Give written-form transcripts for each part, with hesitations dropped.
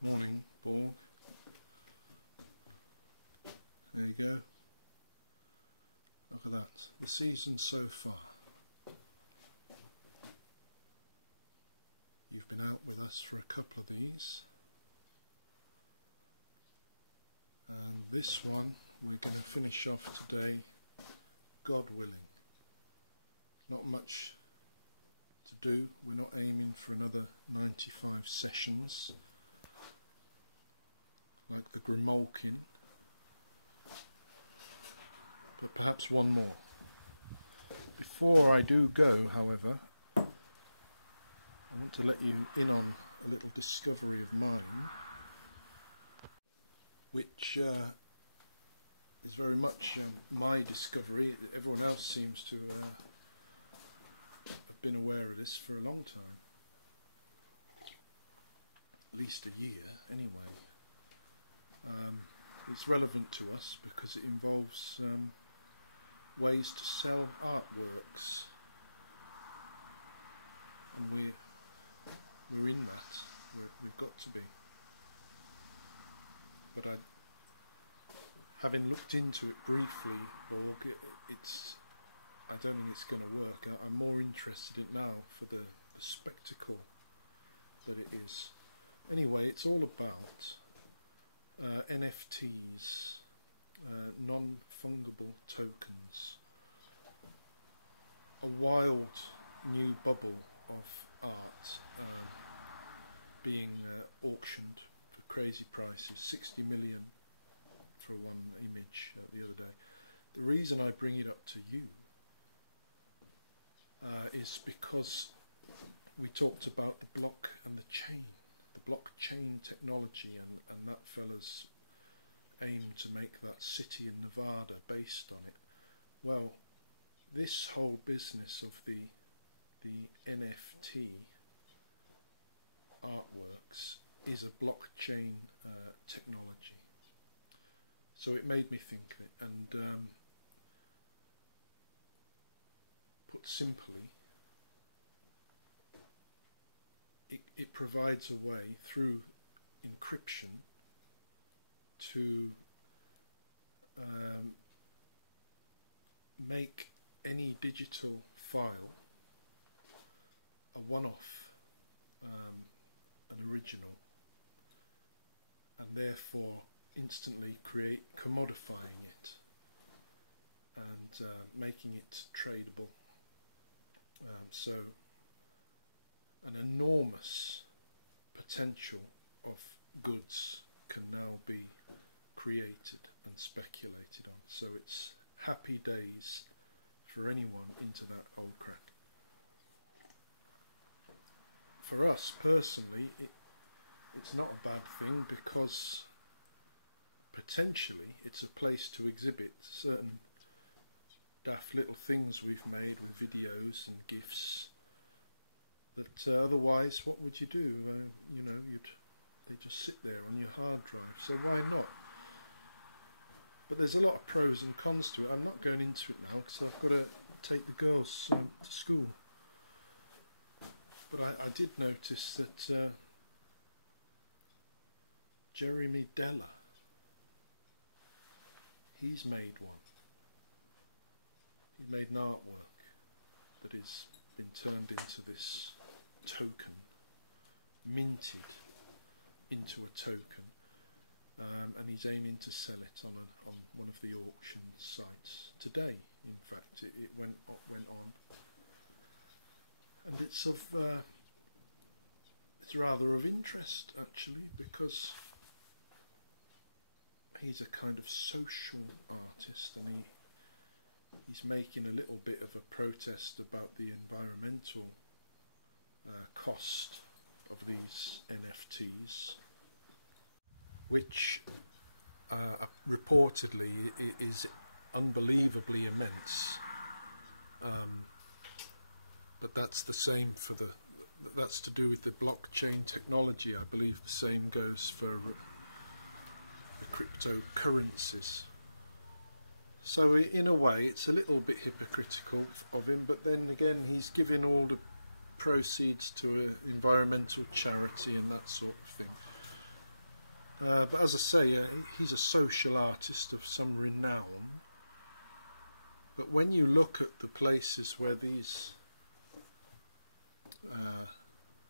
Morning, Borg. There you go. Look at that. The season so far. You've been out with us for a couple of these. And this one we're going to finish off today, God willing. Not much to do. We're not aiming for another 95 sessions like the grimalkin, but perhaps one more. Before I do go, however, I want to let you in on a little discovery of mine, which is very much my discovery. Everyone else seems to have been aware of this for a long time, at least a year anyway. It's relevant to us because it involves ways to sell artworks, and we're in that. We've got to be. But having looked into it briefly, Borg, I don't think it's going to work. I'm more interested in it now for the spectacle that it is. Anyway, it's all about NFTs, non-fungible tokens, a wild new bubble of art being auctioned for crazy prices, 60 million for one image the other day. The reason I bring it up to you is because we talked about the block and the chain. The blockchain technology, and that fella's aim to make that city in Nevada based on it. Well, this whole business of the NFT artworks is a blockchain technology. So it made me think of it, and put simply, it provides a way through encryption to make any digital file a one-off, an original, and therefore instantly commodifying it and making it tradable. So an enormous potential of goods can now be created and speculated on. So it's happy days for anyone into that old crack. For us personally, it's not a bad thing, because potentially it's a place to exhibit certain daft little things we've made with videos and GIFs that otherwise, what would you do? You know, they just sit there on your hard drive. So why not? But there's a lot of pros and cons to it. I'm not going into it now because I've got to take the girls to school. But I did notice that Jeremy Della, he's made one. He's made an artwork that has been turned into this token, minted into a token, and he's aiming to sell it on one of the auction sites today. In fact, it went on, and it's rather of interest actually, because he's a kind of social artist, and he's making a little bit of a protest about the environmental cost of these NFTs, which reportedly is unbelievably immense. But that's the same for that's to do with the blockchain technology. I believe the same goes for the cryptocurrencies. So in a way it's a little bit hypocritical of him, but then again he's giving all the proceeds to an environmental charity and that sort of thing. But as I say, he's a social artist of some renown. But when you look at the places where these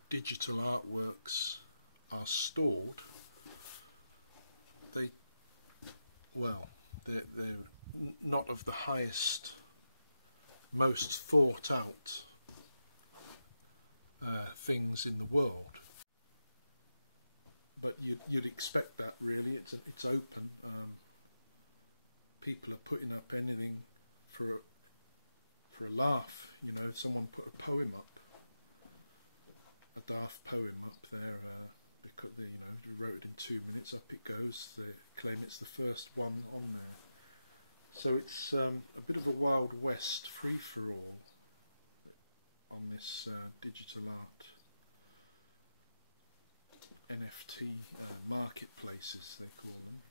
digital artworks are stored, they're not of the highest, most thought out things in the world. But you'd expect that, really. It's open. People are putting up anything for a laugh. You know, someone put a poem up, a daft poem up there, because they, you know, wrote it in 2 minutes. Up it goes. They claim it's the first one on there. So it's a bit of a Wild West free for all on this digital art NFT marketplaces, they call them.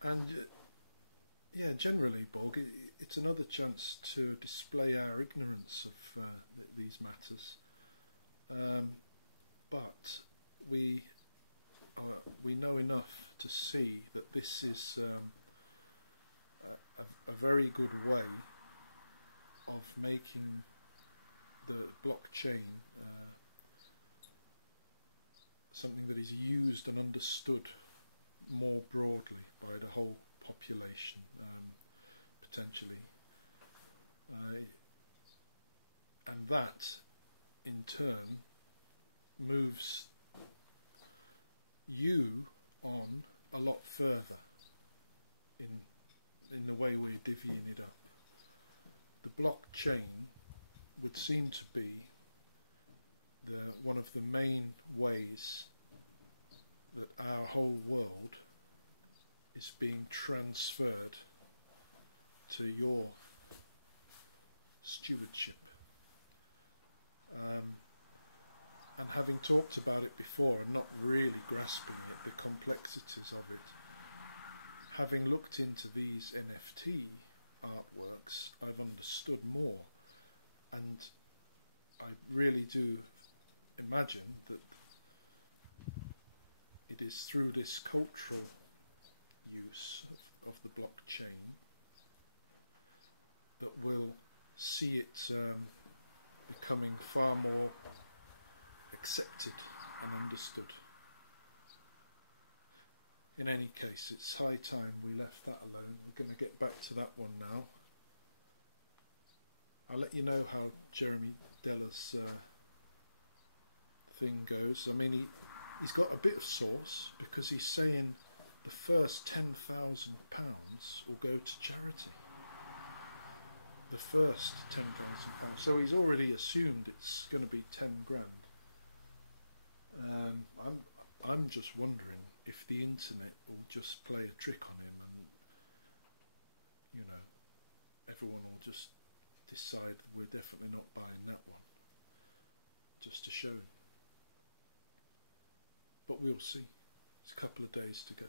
And yeah, generally, Borg, it's another chance to display our ignorance of these matters. But we know enough to see that this is a very good way of making the blockchain something that is used and understood more broadly by the whole population, potentially. And that, in turn, moves you on a lot further in the way we're divvying it up. The blockchain would seem to be one of the main ways that our whole world is being transferred to your stewardship. And having talked about it before and not really grasping it, the complexities of it, having looked into these NFT artworks, I've understood more, and I really do imagine that it is through this cultural use of the blockchain that we'll see it becoming far more accepted and understood. In any case, it's high time we left that alone. We're going to get back to that one now. I'll let you know how Jeremy Deller's thing goes. I mean, he's got a bit of sauce, because he's saying the first £10,000 will go to charity. The first £10,000. So he's already assumed it's going to be 10 grand. I'm just wondering if the internet will just play a trick on him, and, you know, everyone will just decide we're definitely not buying that one, just to show him. But we'll see. It's a couple of days to go.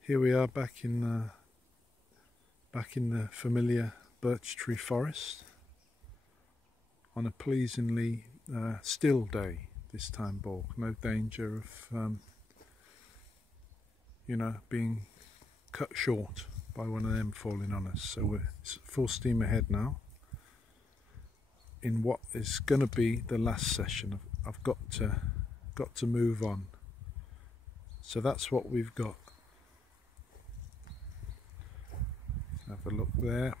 Here we are back in the familiar birch tree forest on a pleasingly still day this time, Borg. No danger of you know, being cut short by one of them falling on us. So we're full steam ahead now in what is going to be the last session. I've got to move on. So that's what we've got. Have a look there.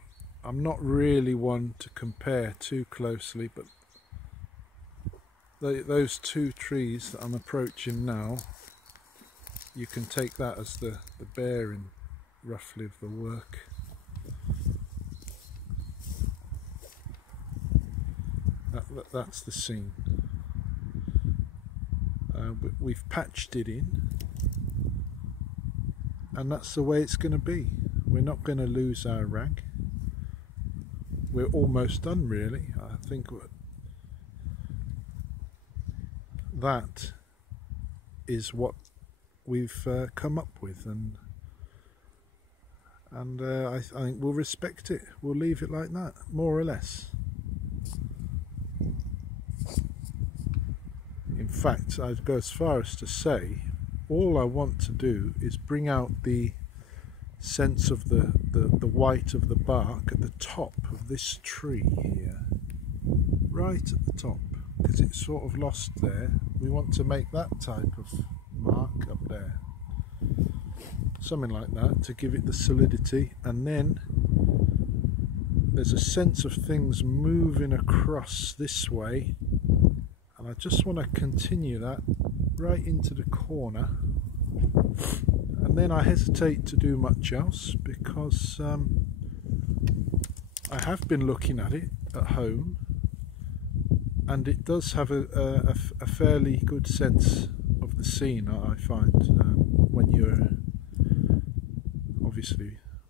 I'm not really one to compare too closely, but those two trees that I'm approaching now, you can take that as the bearing roughly of the work. That's the scene. We've patched it in, and that's the way it's going to be. We're not going to lose our rag. We're almost done, really. I think that is what we've come up with, and I think we'll respect it. We'll leave it like that, more or less. In fact, I'd go as far as to say all I want to do is bring out the sense of the white of the bark at the top of this tree here, right at the top, because it's sort of lost there. We want to make that type of mark up there, something like that, to give it the solidity. And then there's a sense of things moving across this way, and I just want to continue that right into the corner. And then I hesitate to do much else, because I have been looking at it at home, and it does have a fairly good sense of the scene, I find,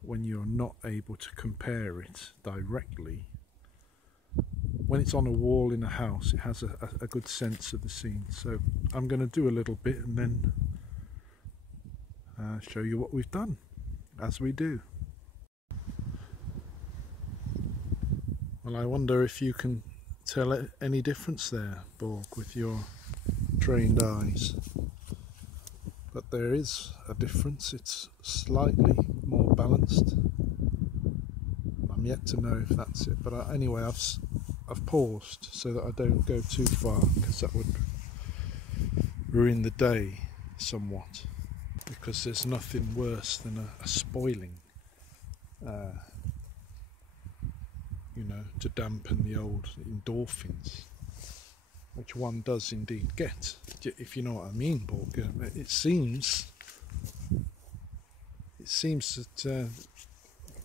when you're not able to compare it directly. When it's on a wall in a house, it has a good sense of the scene. So I'm going to do a little bit and then show you what we've done, as we do. Well, I wonder if you can tell any difference there, Borg, with your trained eyes. But there is a difference. It's slightly more balanced. I'm yet to know if that's it, but anyway, I've paused so that I don't go too far, because that would ruin the day somewhat, because there's nothing worse than a spoiling, you know, to dampen the old endorphins, which one does indeed get, if you know what I mean, Borg. It seems that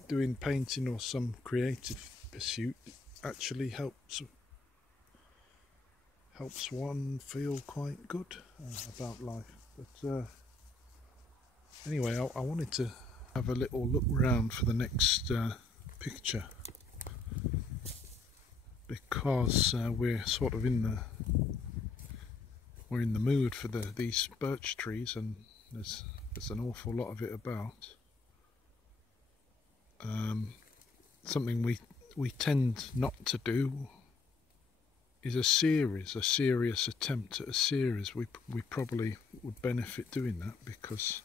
doing painting or some creative pursuit actually helps one feel quite good about life. But anyway, I wanted to have a little look round for the next picture, because we're sort of in the mood for these birch trees, and there's an awful lot of it about. Something we tend not to do is a serious attempt at a series. We probably would benefit doing that, because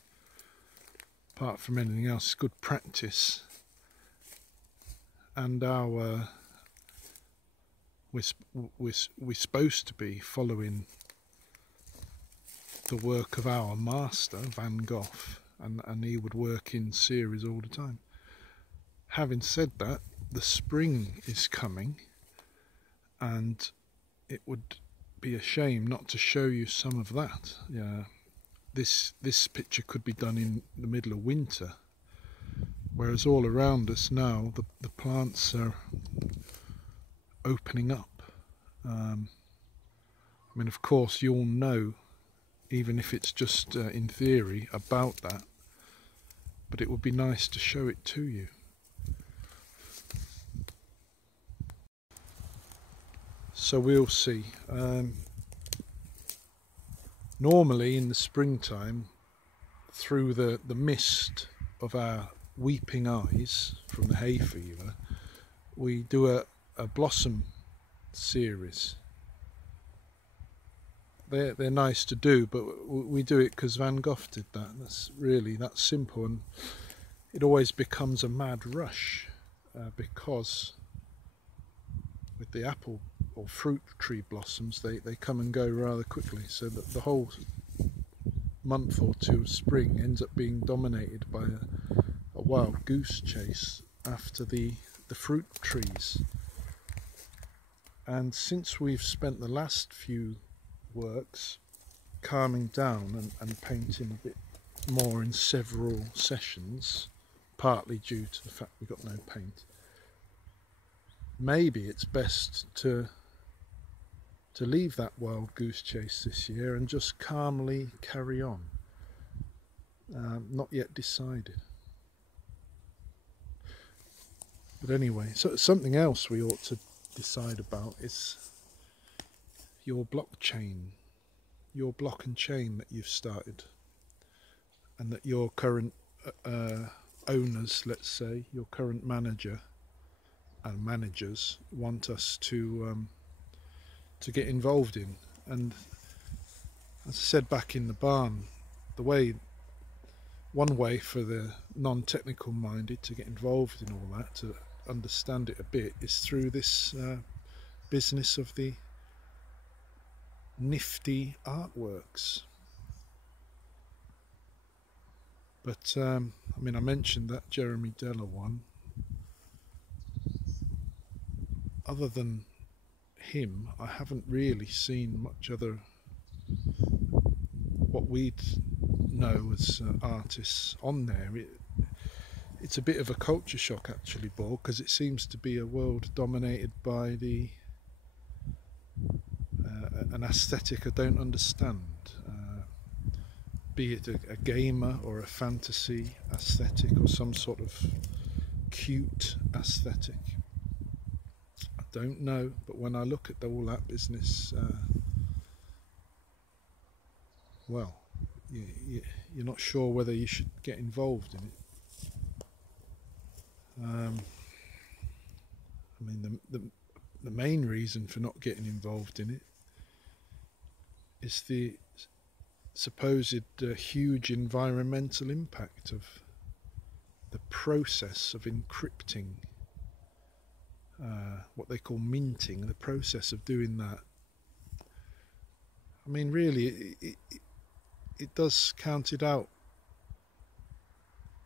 apart from anything else, it's good practice, and we're supposed to be following the work of our master, Van Gogh, and he would work in series all the time. Having said that, the spring is coming, and it would be a shame not to show you some of that. Yeah, this picture could be done in the middle of winter, whereas all around us now the plants are opening up. I mean, of course, you'll know, even if it's just in theory, about that, but it would be nice to show it to you. So we'll see. Normally in the springtime, through the mist of our weeping eyes from the hay fever, we do a blossom series. They're nice to do, but we do it because Van Gogh did that. That's really that simple, and it always becomes a mad rush, because with the apple or fruit tree blossoms, they come and go rather quickly, so that the whole month or two of spring ends up being dominated by a wild goose chase after the fruit trees. And since we've spent the last few works calming down and painting a bit more in several sessions, partly due to the fact we got no paint, maybe it's best to leave that wild goose chase this year and just calmly carry on. Not yet decided. But anyway, so something else we ought to decide about is your blockchain, your block and chain that you've started, and that your current owners, let's say, your current manager and managers want us to get involved in. And As I said back in the barn, one way for the non-technical minded to get involved in all that, to understand it a bit, is through this business of the nifty artworks. But I mean, I mentioned that Jeremy Deller one. Other than him, I haven't really seen much other what we'd know as artists on there. It's a bit of a culture shock actually, Borg, because it seems to be a world dominated by an aesthetic I don't understand. Be it a gamer or a fantasy aesthetic or some sort of cute aesthetic. I don't know, but when I look at all that business, well, you're not sure whether you should get involved in it. I mean, the main reason for not getting involved in it is the supposed huge environmental impact of the process of encrypting, what they call minting, the process of doing that. I mean, really, it does count it out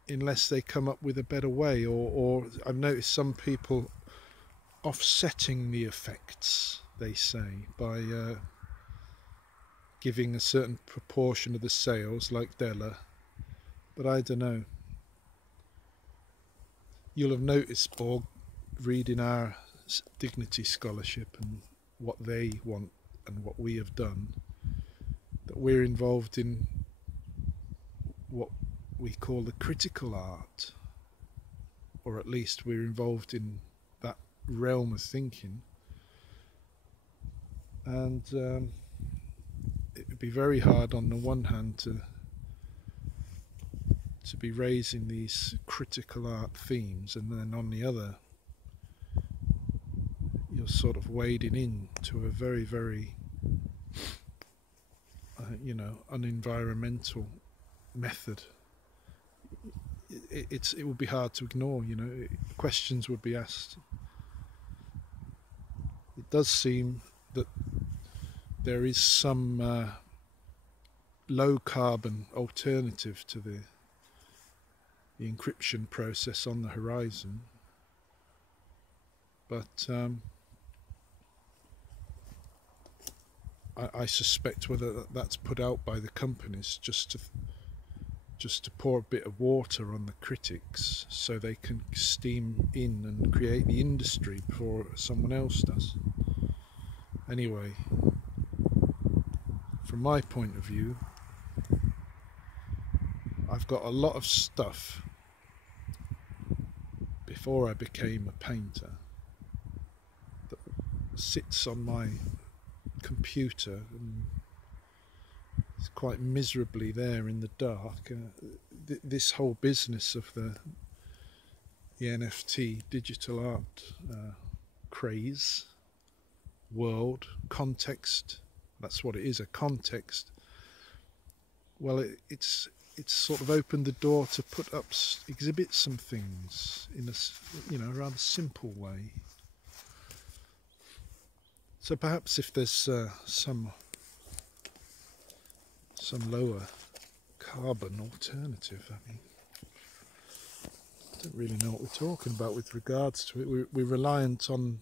unless they come up with a better way, or I've noticed some people offsetting the effects, they say, by giving a certain proportion of the sales, like Della, but I don't know. You'll have noticed, Borg, reading our Dignity Scholarship and what they want and what we have done, that we're involved in what we call the critical art, or at least we're involved in that realm of thinking, and it would be very hard on the one hand to be raising these critical art themes, and then on the other you're sort of wading into a very, very unenvironmental method. It would be hard to ignore, questions would be asked. It does seem that there is some low carbon alternative to the encryption process on the horizon, but I suspect whether that's put out by the companies just to pour a bit of water on the critics so they can steam in and create the industry before someone else does. Anyway, from my point of view, I've got a lot of stuff before I became a painter that sits on my computer and it's quite miserably there in the dark. This whole business of the NFT digital art craze, world, context, that's what it is, a context. Well, it's sort of opened the door to put up, exhibit some things in a rather simple way. So perhaps if there's some lower carbon alternative, I mean, I don't really know what we're talking about with regards to it. We're reliant on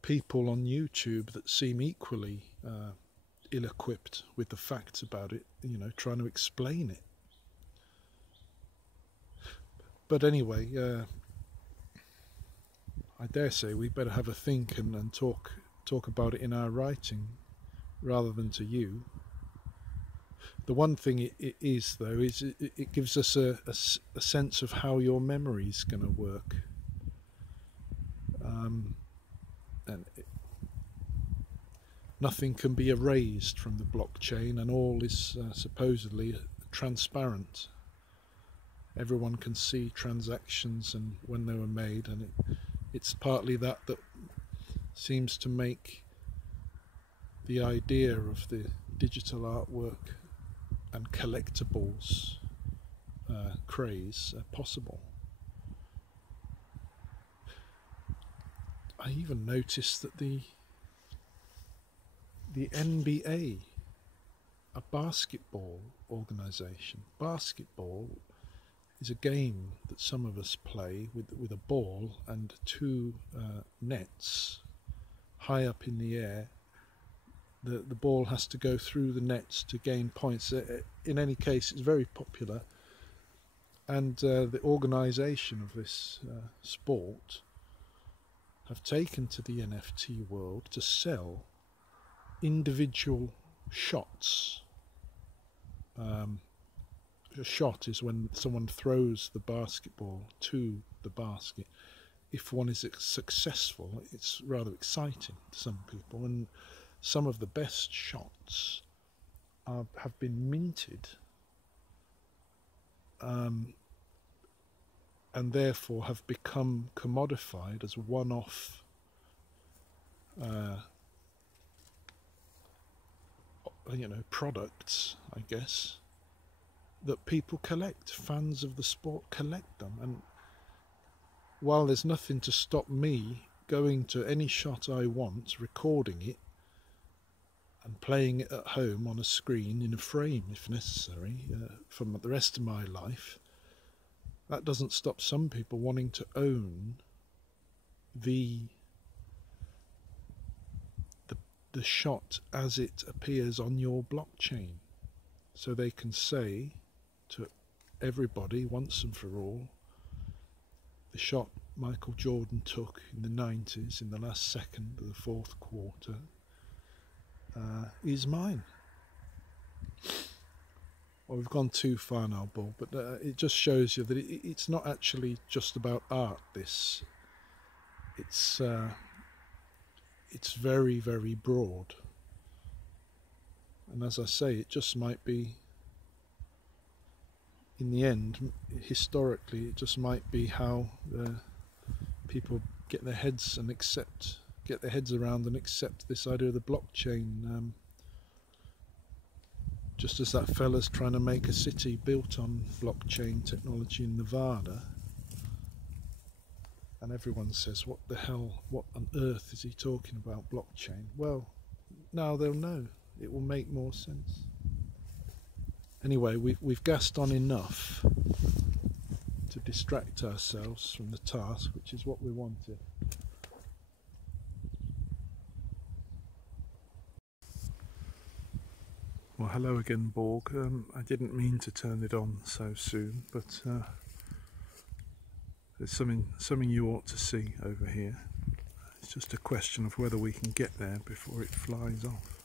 people on YouTube that seem equally ill-equipped with the facts about it, trying to explain it. But anyway, I dare say we better have a think and talk about it in our writing rather than to you. The one thing it is, though, is it gives us a sense of how your memory's going to work. And nothing can be erased from the blockchain, and all is supposedly transparent. Everyone can see transactions and when they were made, and it's partly that seems to make the idea of the digital artwork and collectibles craze possible. I even noticed that the NBA, a basketball organisation, basketball is a game that some of us play with a ball and two nets high up in the air. The ball has to go through the nets to gain points. In any case, it's very popular, and the organisation of this sport have taken to the NFT world to sell individual shots. A shot is when someone throws the basketball to the basket. If one is successful, it's rather exciting to some people, and some of the best shots have been minted and therefore have become commodified as one-off products, I guess, that people collect. Fans of the sport collect them, and while there's nothing to stop me going to any shot I want, recording it and playing it at home on a screen in a frame if necessary for the rest of my life, that doesn't stop some people wanting to own the shot as it appears on your blockchain, so they can say to everybody once and for all, the shot Michael Jordan took in the 90s in the last second of the fourth quarter is mine. Well, we've gone too far now, Borg, but it just shows you that it's not actually just about art. It's very, very broad, and as I say, it just might be, in the end, historically, it just might be how people get their heads around and accept this idea of the blockchain. Just as that fella's trying to make a city built on blockchain technology in Nevada, and everyone says, what the hell, what on earth is he talking about, blockchain? Well, now they'll know. It will make more sense. Anyway, we've gassed on enough to distract ourselves from the task, which is what we wanted. Well, hello again, Borg. I didn't mean to turn it on so soon, but there's something you ought to see over here. It's just a question of whether we can get there before it flies off.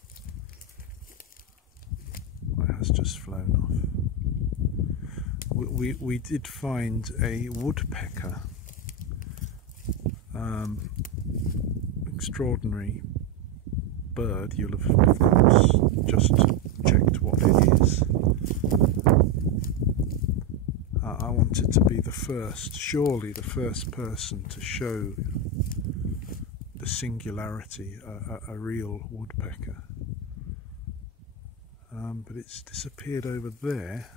It has just flown off. We did find a woodpecker. Extraordinary bird. You'll have, of course, just checked what it is. I wanted to be surely the first person to show the singularity, a real woodpecker. But it's disappeared over there.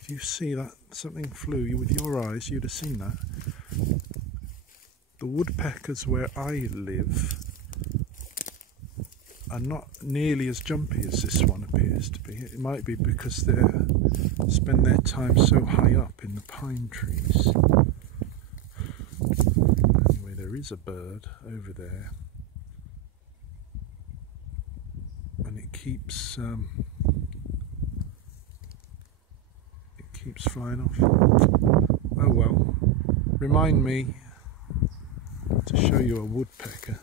If you see that, something flew, with your eyes you'd have seen that. The woodpeckers where I live are not nearly as jumpy as this one appears to be. It might be because they spend their time so high up in the pine trees. Anyway, there is a bird over there, and it keeps flying off. Oh well, remind me to show you a woodpecker.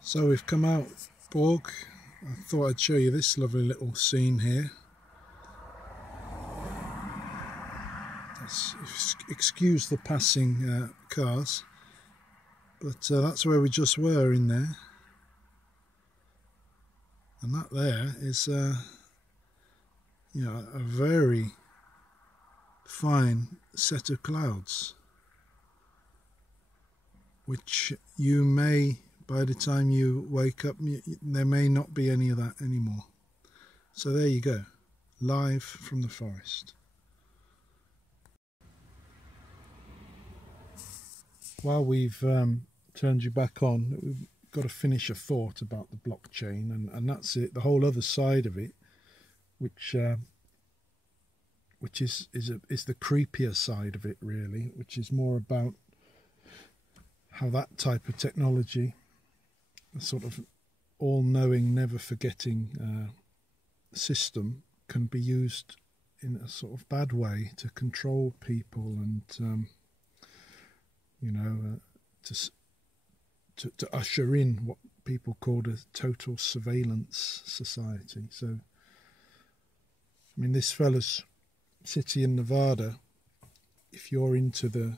So we've come out, Borg. I thought I'd show you this lovely little scene here. Excuse the passing cars, but that's where we just were in there. And that there is a very fine set of clouds, which you may, by the time you wake up, there may not be any of that anymore. So there you go, live from the forest. While we've turned you back on, we've got to finish a thought about the blockchain, and that's it. The whole other side of it, which is the creepier side of it, really, which is more about how that type of technology, the sort of all-knowing, never-forgetting system, can be used in a sort of bad way to control people and to usher in what people called a total surveillance society. So, I mean, this fella's city in Nevada, if you're into the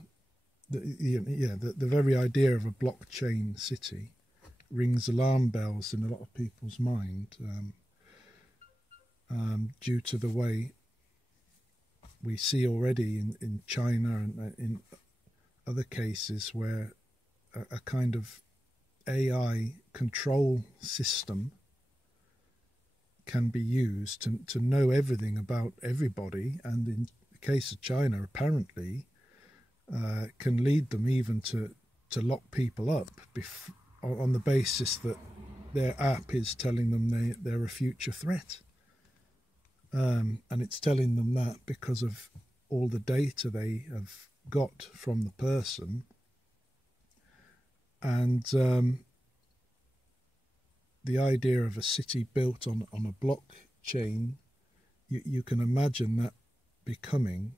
very idea of a blockchain city, rings alarm bells in a lot of people's mind, due to the way we see already in China and in other cases where a kind of AI control system can be used to know everything about everybody, and in the case of China, apparently can lead them even to lock people up on the basis that their app is telling them they're a future threat. And it's telling them that because of all the data they have got from the person. And the idea of a city built on a blockchain, you can imagine that becoming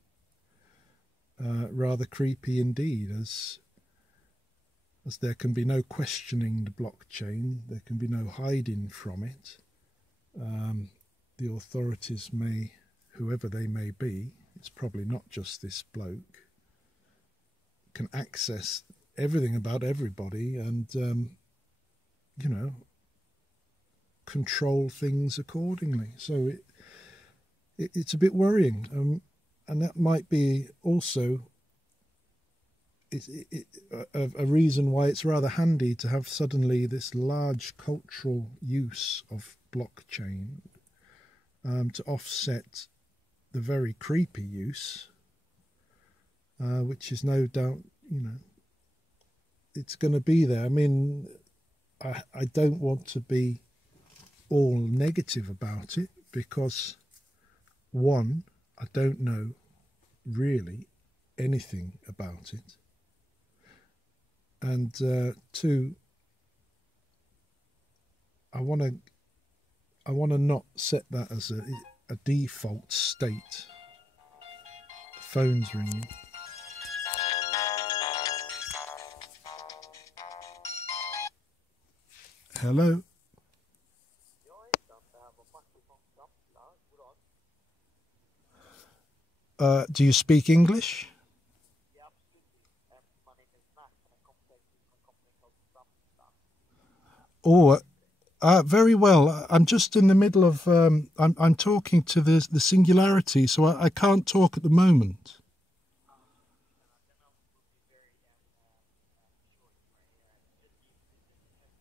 rather creepy indeed, as there can be no questioning the blockchain, there can be no hiding from it. The authorities may, whoever they may be, it's probably not just this bloke, can access everything about everybody and, control things accordingly. So it's a bit worrying, and that might be also a reason why it's rather handy to have suddenly this large cultural use of blockchain to offset the very creepy use, which is no doubt, it's going to be there. I mean, I don't want to be all negative about it because, one, I don't know really anything about it, and two, I want to not set that as a default state. The phone's ringing. Hello. Do you speak English? Yeah, absolutely. My name is Max, and I'm contacting from a company called Oh, very well. I'm just in the middle of. I'm talking to the Singularity, so I can't talk at the moment. Then I will be very short. Just need to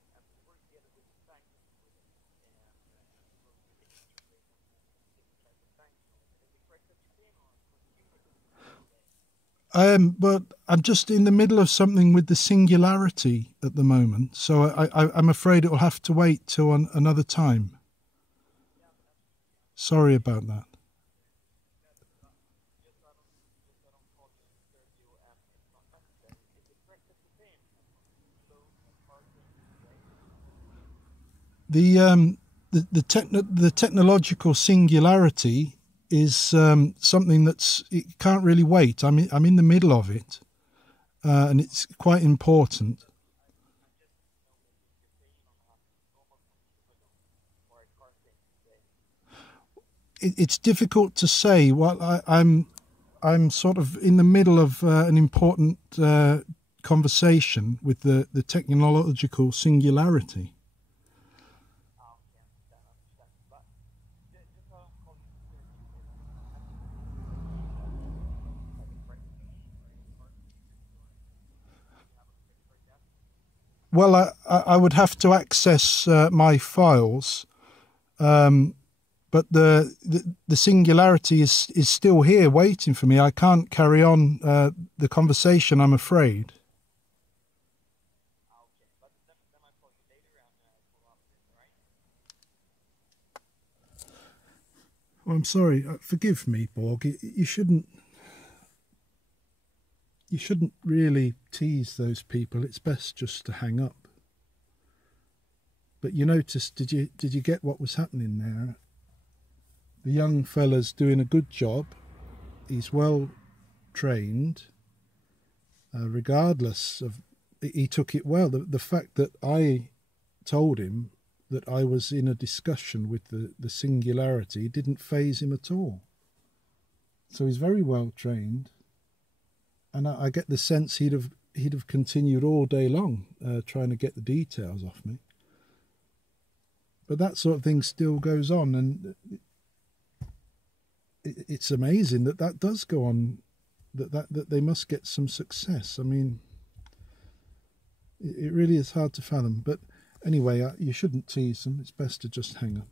check after work together with the bank. But I'm just in the middle of something with the Singularity at the moment, so I'm afraid it will have to wait till another time. Sorry about that. The technological singularity is something it can't really wait. I'm in the middle of it, and it's quite important. It's difficult to say. Well, I'm sort of in the middle of an important conversation with the technological singularity. Well, I would have to access my files, but the singularity is still here waiting for me. I can't carry on the conversation, I'm afraid. Oh, I'm sorry. Forgive me, Borg. You shouldn't really tease those people. It's best just to hang up. But you noticed, did you get what was happening there? The young fella's doing a good job. He's well trained. Regardless of, he took it well. The fact that I told him that I was in a discussion with the singularity didn't faze him at all. So he's very well trained, and I get the sense he'd have continued all day long trying to get the details off me. But that sort of thing still goes on, and it's amazing that does go on. That they must get some success. I mean, it really is hard to fathom. But anyway, you shouldn't tease them. It's best to just hang up.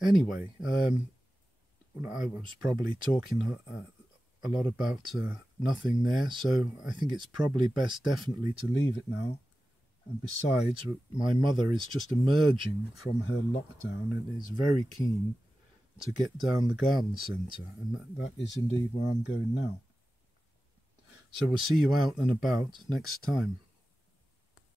Anyway, I was probably talking a lot about nothing there, so I think it's probably best definitely to leave it now. And besides, my mother is just emerging from her lockdown and is very keen to get down the garden centre, and that is indeed where I'm going now. So we'll see you out and about next time.